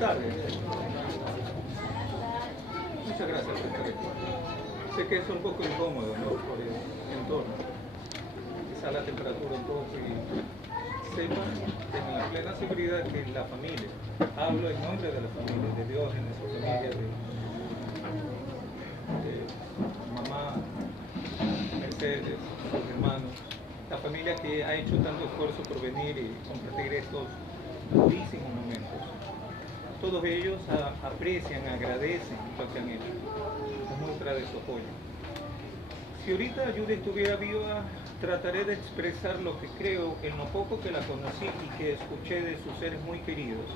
tardes. Muchas gracias por estar aquí. Sé que es un poco incómodo, ¿no?, por el entorno. Quizá la temperatura un poco y sepan en la plena seguridad que la familia, hablo en nombre de la familia, de Diógenes, su familia, de mamá, Mercedes, sus hermanos, la familia que ha hecho tanto esfuerzo por venir y compartir estos durísimos momentos. Todos ellos aprecian, agradecen lo que han hecho, muestra de su apoyo. Si ahorita Judy estuviera viva, trataré de expresar lo que creo en lo poco que la conocí y que escuché de sus seres muy queridos.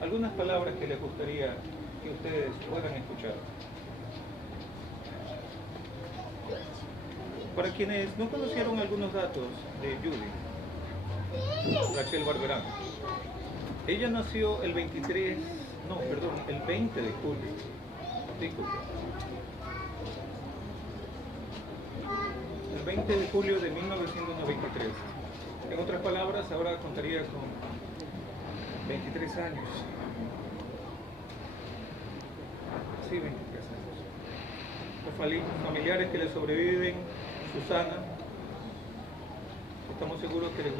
Algunas palabras que les gustaría que ustedes puedan escuchar. Para quienes no conocieron algunos datos de Judy, Raquel Barberán, ella nació el 20 de julio. Disculpe. El 20 de julio de 1993. En otras palabras, ahora contaría con 23 años. Sí, 23 años. Los familiares que le sobreviven, Susana, estamos seguros que le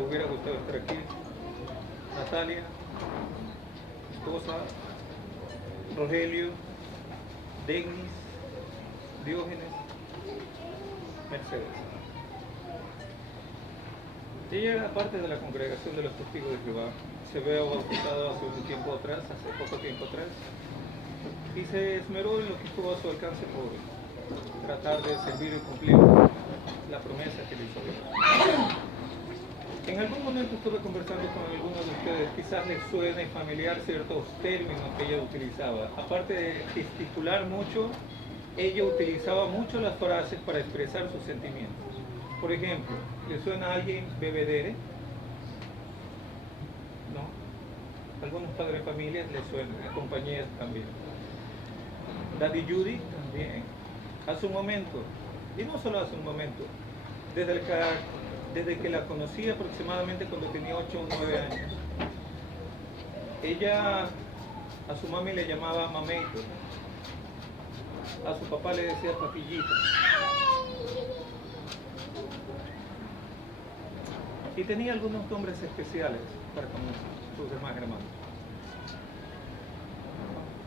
hubiera gustado estar aquí. Natalia, esposa, Rogelio, Denis, Diógenes, Mercedes. Ella era parte de la congregación de los testigos de Jehová. Se ve bautizado hace poco tiempo atrás, y se esmeró en lo que estuvo a su alcance por tratar de servir y cumplir la promesa que le hizo Dios. En algún momento estuve conversando con algunos de ustedes, quizás les suene familiar ciertos términos que ella utilizaba. Aparte de gesticular mucho, ella utilizaba mucho las frases para expresar sus sentimientos. Por ejemplo, ¿le suena a alguien bebedere? ¿No? Algunos padres de familia les suenan, a compañías también. Daddy Judy también. Hace un momento, y no solo hace un momento, desde que la conocí aproximadamente cuando tenía 8 o 9 años, ella a su mami le llamaba mameito, a su papá le decía papillita. Y tenía algunos nombres especiales para con sus demás hermanos.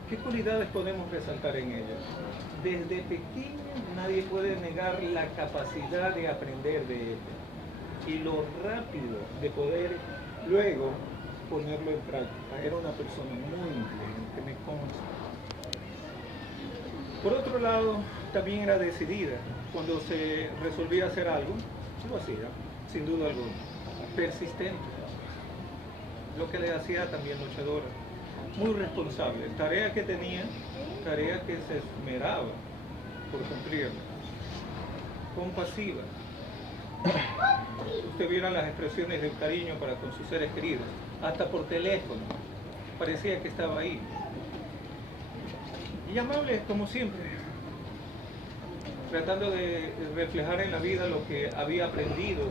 ¿Qué cualidades podemos resaltar en ella? Desde pequeño nadie puede negar la capacidad de aprender de ella y lo rápido de poder luego ponerlo en práctica. Era una persona muy inteligente, me consta. Por otro lado, también era decidida. Cuando se resolvía hacer algo, lo hacía, sin duda alguna. Persistente, lo que le hacía también luchadora. Muy responsable. Tarea que tenía, tarea que se esmeraba por cumplirla. Compasiva. Usted viera las expresiones de cariño para con sus seres queridos, hasta por teléfono. Parecía que estaba ahí. Y amable, como siempre, tratando de reflejar en la vida lo que había aprendido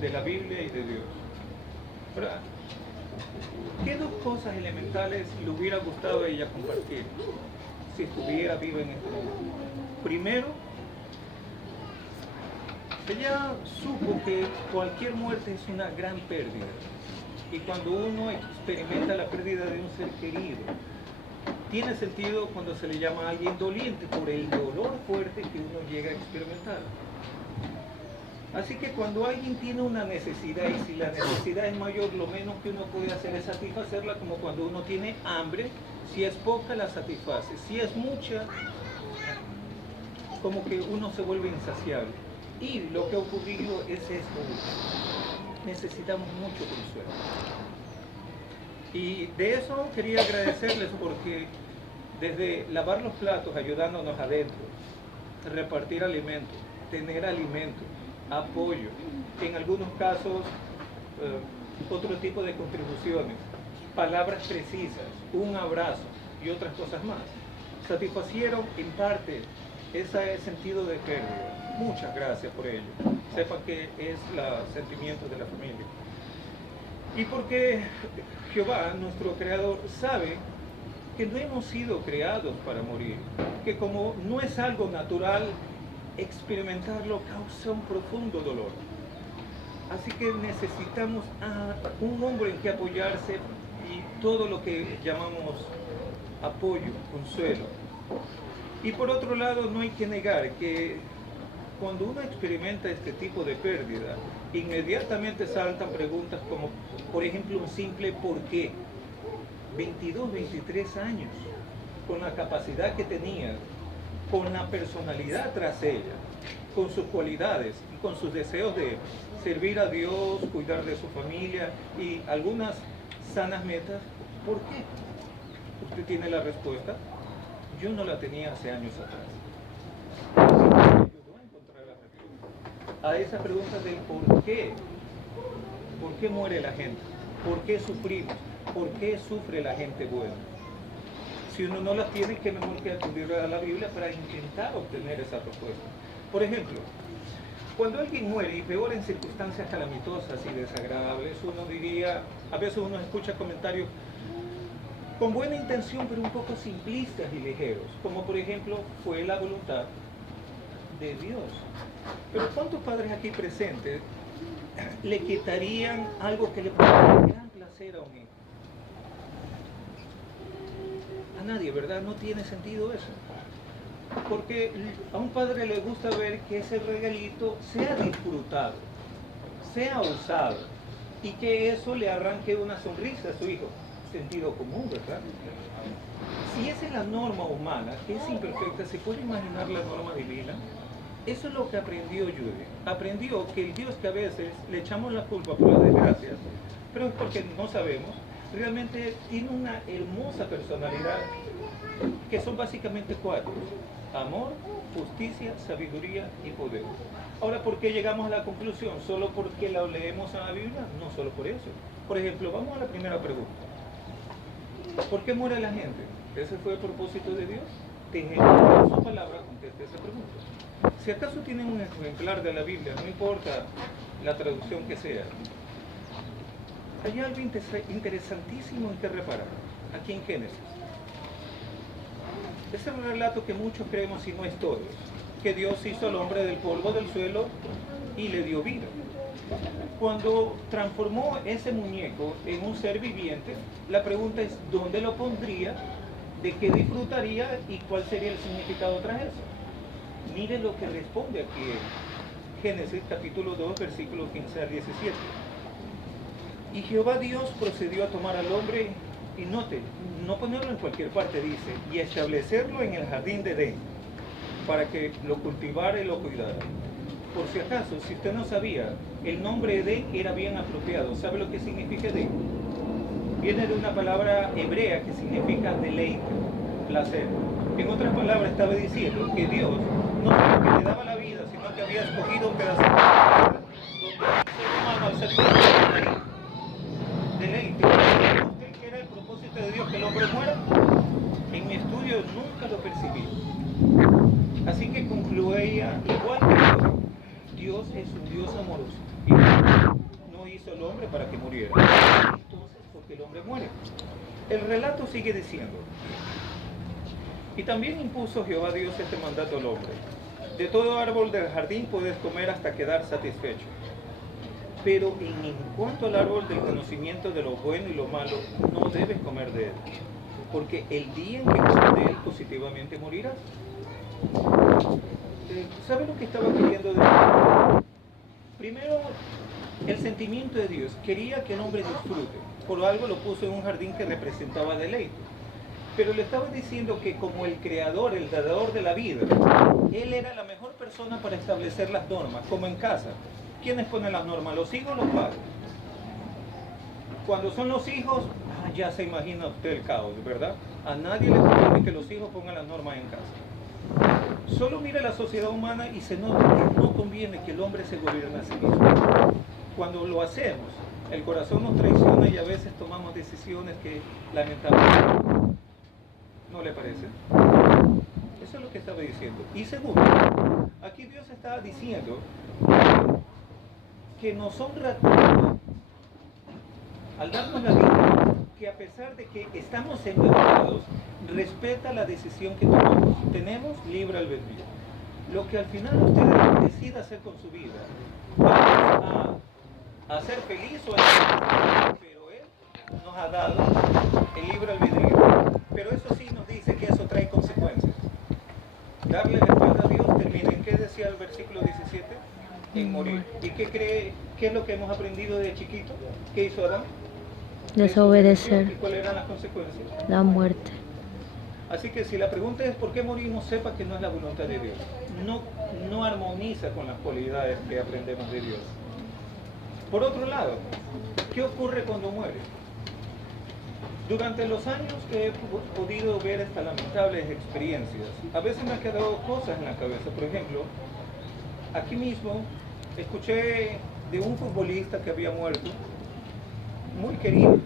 de la Biblia y de Dios. ¿Verdad? ¿Qué dos cosas elementales le hubiera gustado a ella compartir si estuviera viva en este momento? Primero, ella supo que cualquier muerte es una gran pérdida. Y cuando uno experimenta la pérdida de un ser querido, tiene sentido cuando se le llama a alguien doliente por el dolor fuerte que uno llega a experimentar. Así que cuando alguien tiene una necesidad, y si la necesidad es mayor, lo menos que uno puede hacer es satisfacerla, como cuando uno tiene hambre. Si es poca, la satisface. Si es mucha, como que uno se vuelve insaciable. Y lo que ha ocurrido es esto: necesitamos mucho consuelo. Y de eso quería agradecerles, porque desde lavar los platos, ayudándonos adentro, repartir alimentos, tener alimentos, apoyo, en algunos casos otro tipo de contribuciones, palabras precisas, un abrazo y otras cosas más, satisfacieron en parte ese sentido de pérdida. Muchas gracias por ello. Sepan que es el sentimiento de la familia. Y porque Jehová, nuestro Creador, sabe que no hemos sido creados para morir, que como no es algo natural, experimentarlo causa un profundo dolor. Así que necesitamos a un hombre en que apoyarse y todo lo que llamamos apoyo, consuelo. Y por otro lado, no hay que negar que cuando uno experimenta este tipo de pérdida, inmediatamente saltan preguntas como, por ejemplo, un simple ¿por qué? 22, 23 años, con la capacidad que tenía, con la personalidad tras ella, con sus cualidades y con sus deseos de servir a Dios, cuidar de su familia y algunas sanas metas. ¿Por qué? ¿Usted tiene la respuesta? Yo no la tenía hace años atrás. Así que me ayudó a encontrar la respuesta a esas preguntas del por qué. ¿Por qué muere la gente? ¿Por qué sufrimos? ¿Por qué sufre la gente buena? Si uno no las tiene, qué mejor que acudir a la Biblia para intentar obtener esa respuesta. Por ejemplo, cuando alguien muere, y peor en circunstancias calamitosas y desagradables, uno diría, a veces uno escucha comentarios con buena intención, pero un poco simplistas y ligeros, como por ejemplo, fue la voluntad de Dios. Pero ¿cuántos padres aquí presentes le quitarían algo que le produce gran placer a un hijo? A nadie, ¿verdad? No tiene sentido eso. Porque a un padre le gusta ver que ese regalito sea disfrutado, sea usado, y que eso le arranque una sonrisa a su hijo. Sentido común, ¿verdad? Si esa es la norma humana, que es imperfecta, ¿se puede imaginar la norma divina? Eso es lo que aprendió Judy. Aprendió que el Dios que a veces le echamos la culpa por las desgracias, pero es porque no sabemos, realmente tiene una hermosa personalidad, que son básicamente cuatro: amor, justicia, sabiduría y poder. Ahora, ¿por qué llegamos a la conclusión? ¿Solo porque la leemos en la Biblia? No solo por eso. Por ejemplo, vamos a la primera pregunta. ¿Por qué muere la gente? ¿Ese fue el propósito de Dios? En su palabra conteste esa pregunta. Si acaso tienen un ejemplar de la Biblia, no importa la traducción que sea, hay algo interesantísimo en que reparar, aquí en Génesis. Es el relato que muchos creemos y no es todos, que Dios hizo al hombre del polvo del suelo y le dio vida. Cuando transformó ese muñeco en un ser viviente, la pregunta es ¿dónde lo pondría? ¿De qué disfrutaría? ¿Y cuál sería el significado tras eso? Mire lo que responde aquí en Génesis capítulo 2, versículos 15 al 17. Y Jehová Dios procedió a tomar al hombre, y note, no ponerlo en cualquier parte, dice, y establecerlo en el jardín de Edén, para que lo cultivara y lo cuidara. Por si acaso, si usted no sabía, el nombre Edén era bien apropiado. ¿Sabe lo que significa Edén? Viene de una palabra hebrea que significa deleite, placer. En otras palabras, estaba diciendo que Dios no solo que le daba la vida, sino que había escogido un pedacito de tierra donde el ser humano, al ser humano, deleite. ¿Usted que era el propósito de Dios que el hombre muera? En mi estudio nunca lo percibí. Así que concluía igual que Dios es un Dios amoroso y no hizo al hombre para que muriera. Entonces, ¿por qué el hombre muere? El relato sigue diciendo: y también impuso Jehová Dios este mandato al hombre: de todo árbol del jardín puedes comer hasta quedar satisfecho, pero en cuanto al árbol del conocimiento de lo bueno y lo malo, no debes comer de él, porque el día en que comas de él positivamente morirás. ¿Sabe lo que estaba queriendo decir? Primero, el sentimiento de Dios quería que el hombre disfrute, por algo lo puso en un jardín que representaba deleite. Pero le estaba diciendo que como el creador, el dador de la vida, él era la mejor persona para establecer las normas, como en casa. ¿Quiénes ponen las normas? ¿Los hijos o los padres? Cuando son los hijos, ya se imagina usted el caos, ¿verdad? A nadie le conviene que los hijos pongan las normas en casa. Solo mire la sociedad humana y se nota que no conviene que el hombre se gobierne a sí mismo. Cuando lo hacemos, el corazón nos traiciona y a veces tomamos decisiones que lamentablemente no le parecen. Eso es lo que estaba diciendo. Y segundo, aquí Dios estaba diciendo que nos honra tanto al darnos la vida, que a pesar de que estamos endeudados, respeta la decisión que tomamos. Tenemos libre albedrío. Lo que al final usted decida hacer con su vida, vamos a ser feliz o infeliz, pero Él nos ha dado el libre albedrío. Pero eso sí nos dice que eso trae consecuencias. Darle la espalda a Dios termina en, ¿qué decía el versículo 17? En morir. ¿Y qué es lo que hemos aprendido de chiquito? ¿Qué hizo Adán? Desobedecer. ¿Y cuáles eran las consecuencias? La muerte. Así que si la pregunta es ¿por qué morimos? Sepa que no es la voluntad de Dios. No armoniza con las cualidades que aprendemos de Dios. Por otro lado, ¿qué ocurre cuando muere? Durante los años que he podido ver estas lamentables experiencias, a veces me han quedado cosas en la cabeza. Por ejemplo, aquí mismo escuché de un futbolista que había muerto, muy querido,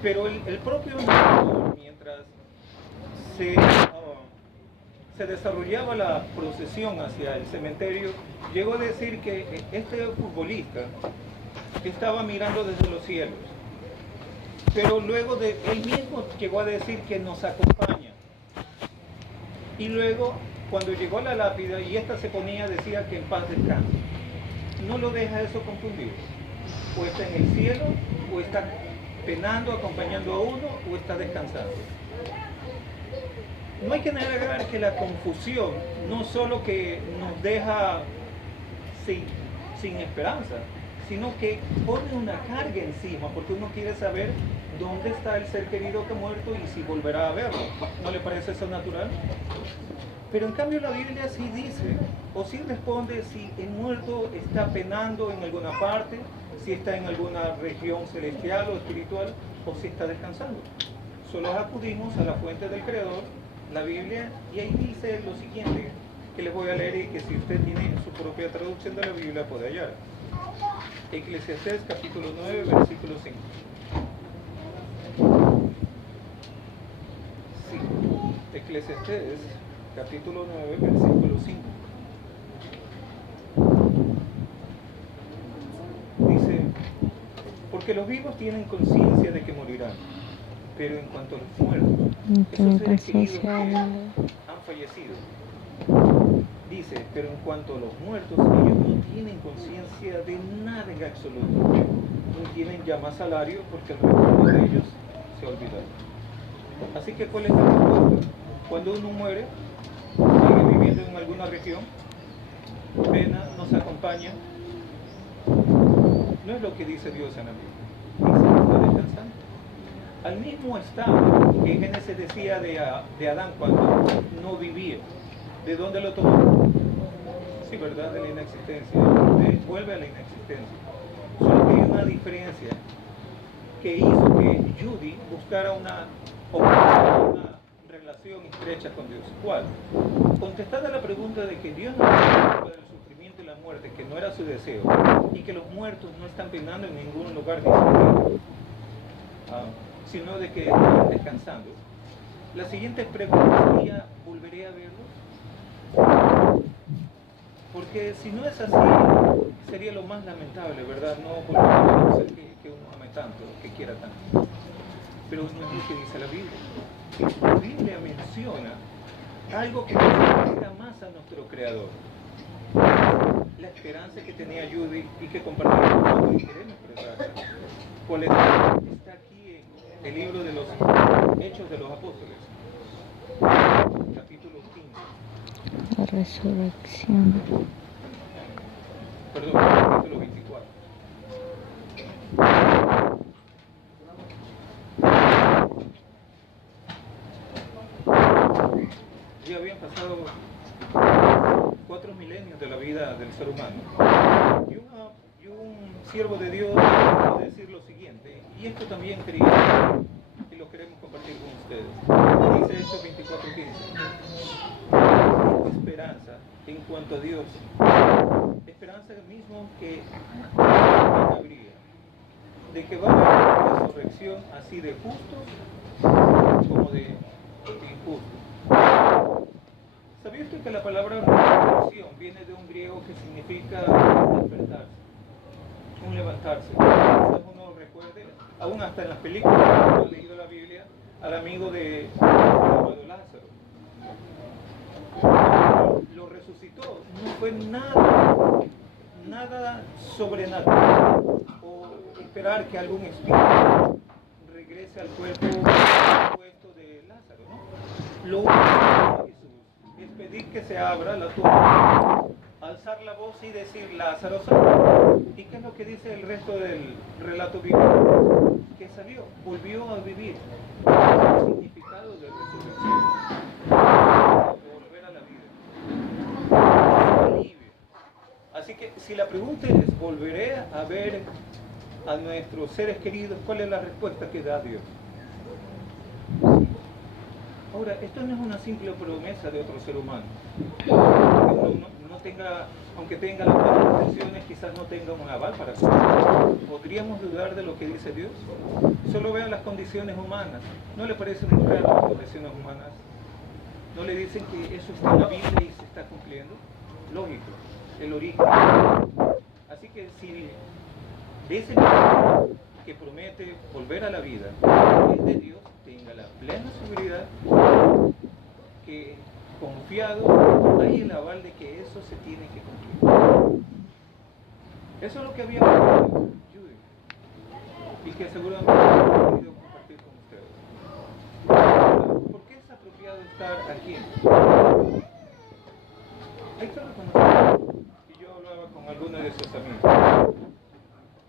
pero el propio narrador, mientras se desarrollaba la procesión hacia el cementerio, llegó a decir que este futbolista estaba mirando desde los cielos, pero luego él mismo llegó a decir que nos acompaña. Y luego, cuando llegó a la lápida y esta se ponía, decía que en paz descanse. No lo deja eso confundido. O está en el cielo, o está penando, acompañando a uno, o está descansando. No hay que negar que la confusión no solo que nos deja sin esperanza, sino que pone una carga encima, porque uno quiere saber dónde está el ser querido que ha muerto y si volverá a verlo. ¿No le parece eso natural? Pero en cambio la Biblia sí dice, o sí responde si el muerto está penando en alguna parte, si está en alguna región celestial o espiritual, o si está descansando. Solo acudimos a la fuente del Creador, la Biblia, y ahí dice lo siguiente, que les voy a leer y que si usted tiene su propia traducción de la Biblia puede hallar. Eclesiastés capítulo 9, versículo 5. Sí, Eclesiastés capítulo 9, versículo 5. Dice, porque los vivos tienen conciencia de que morirán, pero en cuanto a los muertos, esos seres queridos que han fallecido, dice, pero en cuanto a los muertos, ellos no tienen conciencia de nada en absoluto. No tienen ya más salario porque el recuerdo de ellos se ha olvidado. Así que, ¿cuál es la respuesta? Cuando uno muere, sigue viviendo en alguna región, pena, nos acompaña. No es lo que dice Dios en la Biblia. Dice que está descansando. Al mismo estado que Génesis decía de Adán cuando no vivía. ¿De dónde lo tomó? Sí, ¿verdad? De la inexistencia. Vuelve a la inexistencia. Solo que hay una diferencia que hizo que Judy buscara una relación estrecha con Dios. ¿Cuál? Contestada la pregunta de que Dios no era culpa del sufrimiento y la muerte, que no era su deseo, y que los muertos no están penando en ningún lugar distinto, sino de que están descansando. La siguiente pregunta sería, ¿volveré a verlos? Porque si no es así, sería lo más lamentable, ¿verdad? No volver a ver que uno ame tanto, que quiera tanto. Pero no es lo que dice la Biblia. La Biblia menciona algo que nos acerca más a nuestro Creador. La esperanza que tenía Judy y que compartimos nosotros y queremos expresar. ¿Cuál es? Está aquí en el libro de los Hechos de los Apóstoles, capítulo 15. La resurrección. Perdón, capítulo 24. Ya habían pasado 4 milenios de la vida del ser humano. Y un siervo de Dios va a decir lo siguiente, y esto también quería y lo queremos compartir con ustedes. Dice Hechos 24:15. Tengo esperanza en cuanto a Dios. Esperanza mismo que habría de que va a haber una resurrección así de justos como de injustos. ¿Sabía usted que la palabra resurrección viene de un griego que significa un despertarse, un levantarse? Quizás uno recuerde, aún hasta en las películas, cuando he leído la Biblia, al amigo de llamado Lázaro. Lo resucitó, no fue nada sobrenatural o esperar que algún espíritu regrese al cuerpo puesto de Lázaro, ¿no? Lo único que hizo Jesús es pedir que se abra la tumba, alzar la voz y decir Lázaro salió. ¿Y qué es lo que dice el resto del relato bíblico? Que salió, volvió a vivir. Ese es el significado de resurrección. Volver a la vida. Es alivio. Así que si la pregunta es, ¿volveré a ver a nuestros seres queridos? ¿Cuál es la respuesta que da Dios? Ahora, esto no es una simple promesa de otro ser humano. No tenga, aunque tenga las buenas intenciones, quizás no tenga un aval para eso. ¿Podríamos dudar de lo que dice Dios? Solo vean las condiciones humanas. ¿No le parecen muy raras las condiciones humanas? ¿No le dicen que eso está en la Biblia y se está cumpliendo? Lógico, el origen. Así que si ese que promete volver a la vida es de Dios, tenga la plena seguridad que confiado hay el aval de que eso se tiene que cumplir. Eso es lo que había pasado con Judy y que seguramente he querido compartir con ustedes. ¿Por qué es apropiado estar aquí? Hay que reconocer, y yo hablaba con algunos de sus amigos,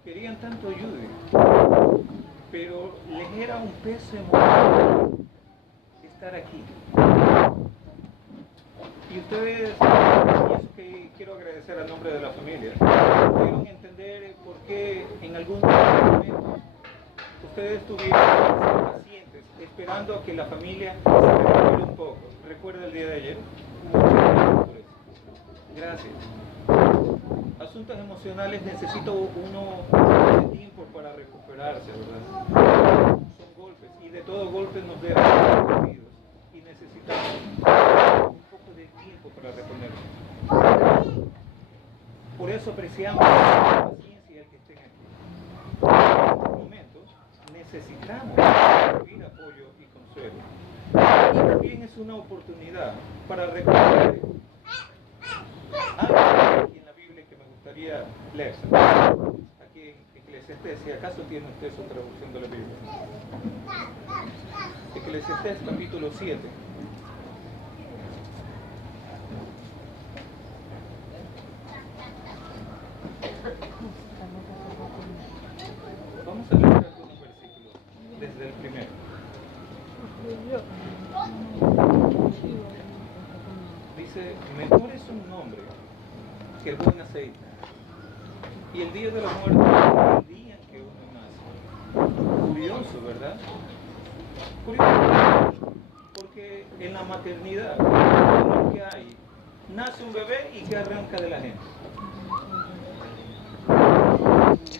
querían tanto Judy, pero les era un peso emocional estar aquí. Y ustedes, y eso que quiero agradecer a nombre de la familia, pudieron entender por qué en algunos momentos ustedes estuvieron pacientes, esperando a que la familia se recupere un poco. ¿Recuerda el día de ayer? Gracias. Asuntos emocionales necesito uno de tiempo para recuperarse, ¿verdad? Son golpes y de todo golpe nos dejan perdidos y necesitamos un poco de tiempo para reponernos. Por eso apreciamos la paciencia y el que estén aquí. En estos momentos necesitamos recibir apoyo y consuelo. Y también es una oportunidad para recordar algo aquí en la Biblia que me gustaría leer. Aquí en Eclesiastés, si acaso tiene usted su traducción de la Biblia. Eclesiastés capítulo 7. Vamos a leer algunos versículos desde el primero. Dice, mejor es un nombre que el buen aceite, y el día de la muerte el día en que uno nace. Curioso, ¿verdad? Curioso, porque en la maternidad lo que hay, nace un bebé y que arranca de la gente.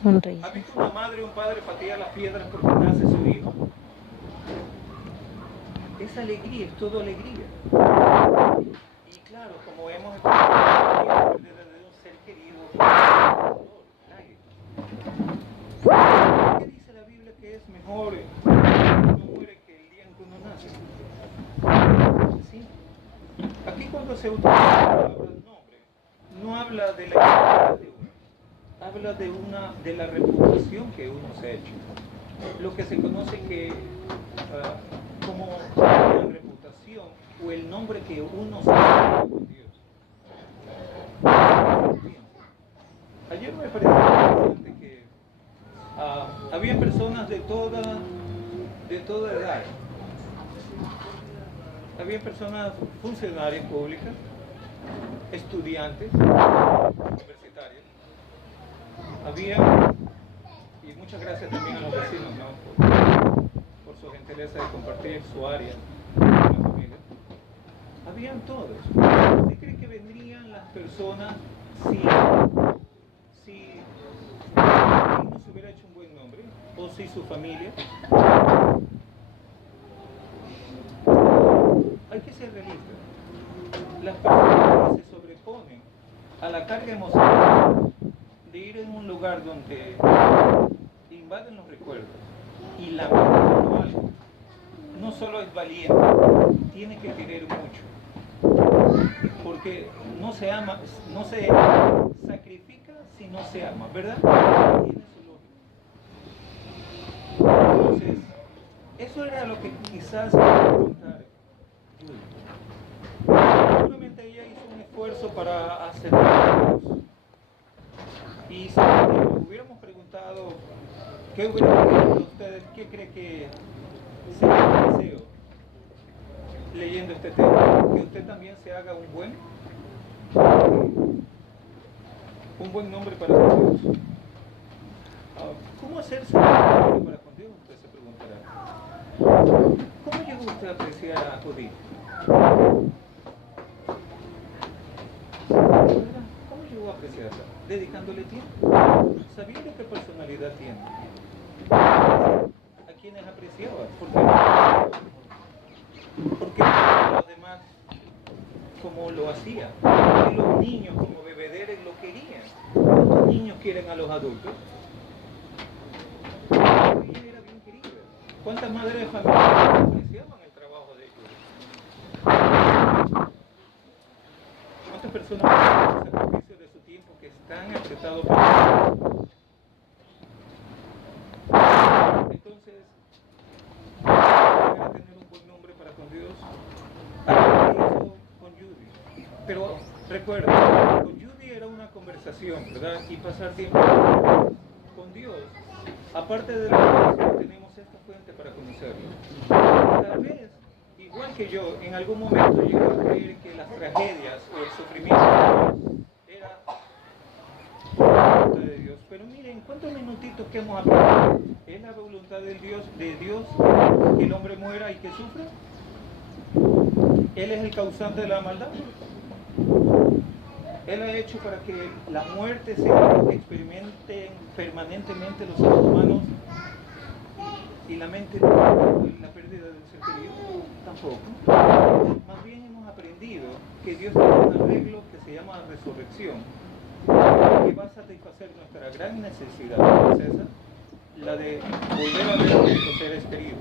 Sonrisa. ¿Ha visto una madre o un padre patear las piedras porque nace su hijo? Es alegría, es todo alegría. Y claro, como hemos escuchado, la pérdida de un ser querido, dolor, lágrimas. ¿Qué dice la Biblia que es mejor uno muere que el día en que uno nace? ¿Sí? Aquí cuando se utiliza la palabra nombre, no habla de la identidad de uno, habla de la reputación que uno se ha hecho. Lo que se conoce como la reputación o el nombre que uno se ha dado con Dios. Ayer me pareció interesante que había personas de toda edad. Había personas funcionarias públicas, estudiantes, universitarios. Había, y muchas gracias también a los vecinos, ¿no? por su gentileza de compartir su área con la familia. Habían todos. ¿Usted cree que vendrían las personas si no se hubiera hecho un buen nombre? ¿O si su familia? Hay que ser realistas. Las personas que se sobreponen a la carga emocional de ir en un lugar donde invaden los recuerdos y la mente por algo, no solo es valiente, tiene que querer mucho, porque no se ama, no se sacrifica si no se ama, ¿verdad? Tiene su lógica. Entonces, eso era lo que quizás quería contar Judy. Seguramente ella hizo un esfuerzo para acercarnos. Y si nos hubiéramos preguntado qué hubiera querido ustedes, qué cree que sería el deseo leyendo este tema, que usted también se haga un buen nombre para Dios. ¿Cómo hacerse un buen nombre para con Dios? Usted se preguntará. ¿Cómo llegó usted a apreciar a Judí? ¿Cómo llegó a apreciarla? Dedicándole tiempo, sabiendo qué personalidad tiene, a quienes apreciaba, porque los demás como lo hacía, y los niños como bebederes lo querían. Los niños quieren a los adultos. Ella era bien querida. ¿Cuántas madres de familia apreciaban el trabajo de ellos? ¿Cuántas personas hacen el sacrificio de su tiempo que es tan aceptado por ellos? Entonces, para tener un buen nombre para con Dios, hizo con Judy. Pero recuerda, con Judy era una conversación, ¿verdad? Y pasar tiempo con Dios. Aparte de la conversación, tenemos esta fuente para conocerlo. Tal vez, igual que yo, en algún momento llegué a creer que las tragedias o el sufrimiento era voluntad de Dios. Pero miren, ¿cuántos minutitos que hemos aprendido? ¿Es la voluntad de Dios que el hombre muera y que sufra? ¿Él es el causante de la maldad? Él ha hecho para que la muerte sea lo que experimenten permanentemente los seres humanos y la mente la pérdida del ser querido. Tampoco. Más bien hemos aprendido que Dios tiene un arreglo que se llama resurrección, que va a satisfacer nuestra gran necesidad, ¿no es esa? La de volver a ver a nuestros seres queridos.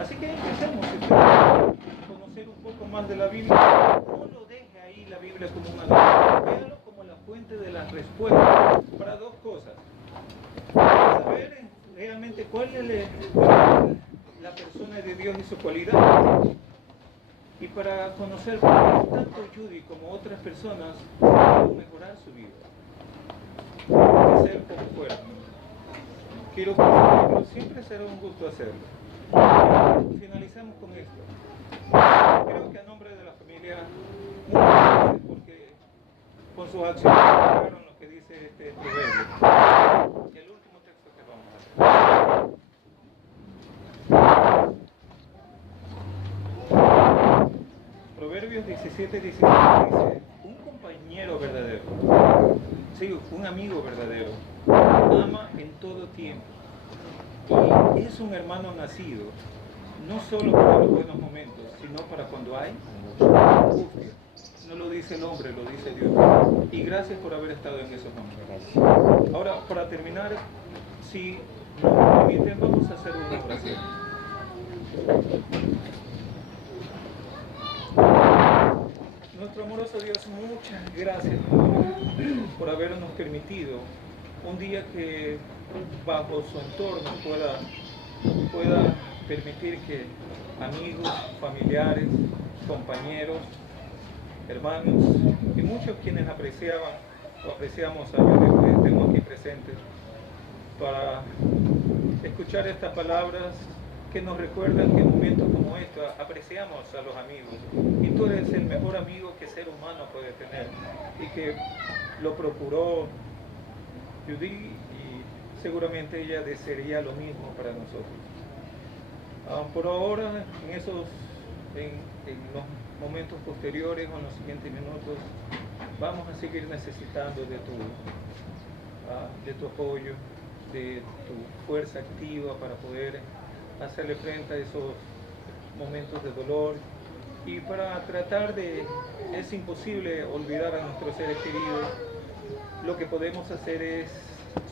Así que empecemos, si usted quiere conocer un poco más de la Biblia, no lo deje ahí la Biblia como una novela, véalo como la fuente de las respuestas para dos cosas: para saber realmente cuál es la persona de Dios y su cualidad, y para conocer por qué tanto Judy como otras personas pueden mejorar su vida y ser como fuera. Quiero presentarlo, siempre será un gusto hacerlo. Finalizamos con esto. Creo que a nombre de la familia, muchas gracias porque con sus acciones lograron lo que dice este proverbio. Y el último texto que vamos a hacer. Proverbios 17:17 dice: un compañero verdadero, sí, un amigo verdadero, ama en todo tiempo y es un hermano nacido, no solo para los buenos momentos, sino para cuando hay angustia. No lo dice el hombre, lo dice Dios. Y gracias por haber estado en esos momentos. Ahora, para terminar, si nos permiten, vamos a hacer una oración. Nuestro amoroso Dios, muchas gracias por habernos permitido un día que bajo su entorno pueda permitir que amigos, familiares, compañeros, hermanos y muchos quienes apreciaban o apreciamos a Dios que estemos aquí presentes para escuchar estas palabras que nos recuerdan que en momentos como estos apreciamos a los amigos y tú eres el mejor amigo que ser humano puede tener y que lo procuró Judy y seguramente ella desearía lo mismo para nosotros. Por ahora, en los momentos posteriores o en los siguientes minutos, vamos a seguir necesitando de tu apoyo, de tu fuerza activa para poder hacerle frente a esos momentos de dolor y para tratar de, es imposible olvidar a nuestros seres queridos, lo que podemos hacer es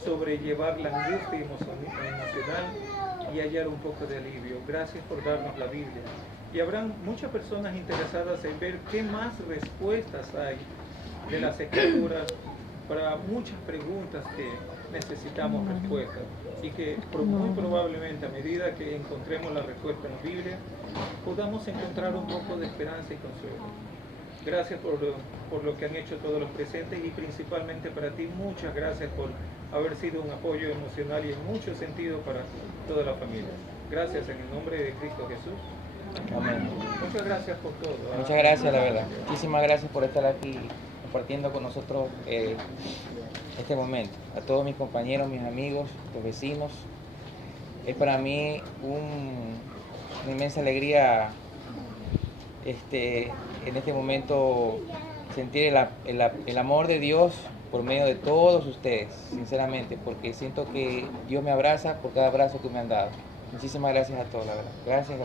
sobrellevar la angustia emocional y hallar un poco de alivio. Gracias por darnos la Biblia. Y habrán muchas personas interesadas en ver qué más respuestas hay de las Escrituras para muchas preguntas que necesitamos respuestas. Y que muy probablemente a medida que encontremos la respuesta en la Biblia, podamos encontrar un poco de esperanza y consuelo. Gracias por lo que han hecho todos los presentes y principalmente para ti, muchas gracias por haber sido un apoyo emocional y en mucho sentido para toda la familia. Gracias en el nombre de Cristo Jesús. Amén. Muchas gracias por todo. Muchas gracias, la verdad. Muchísimas gracias por estar aquí compartiendo con nosotros este momento. A todos mis compañeros, mis amigos, los vecinos. Es para mí una inmensa alegría en este momento sentir el amor de Dios por medio de todos ustedes, sinceramente, porque siento que Dios me abraza por cada abrazo que me han dado. Muchísimas gracias a todos, la verdad. Gracias.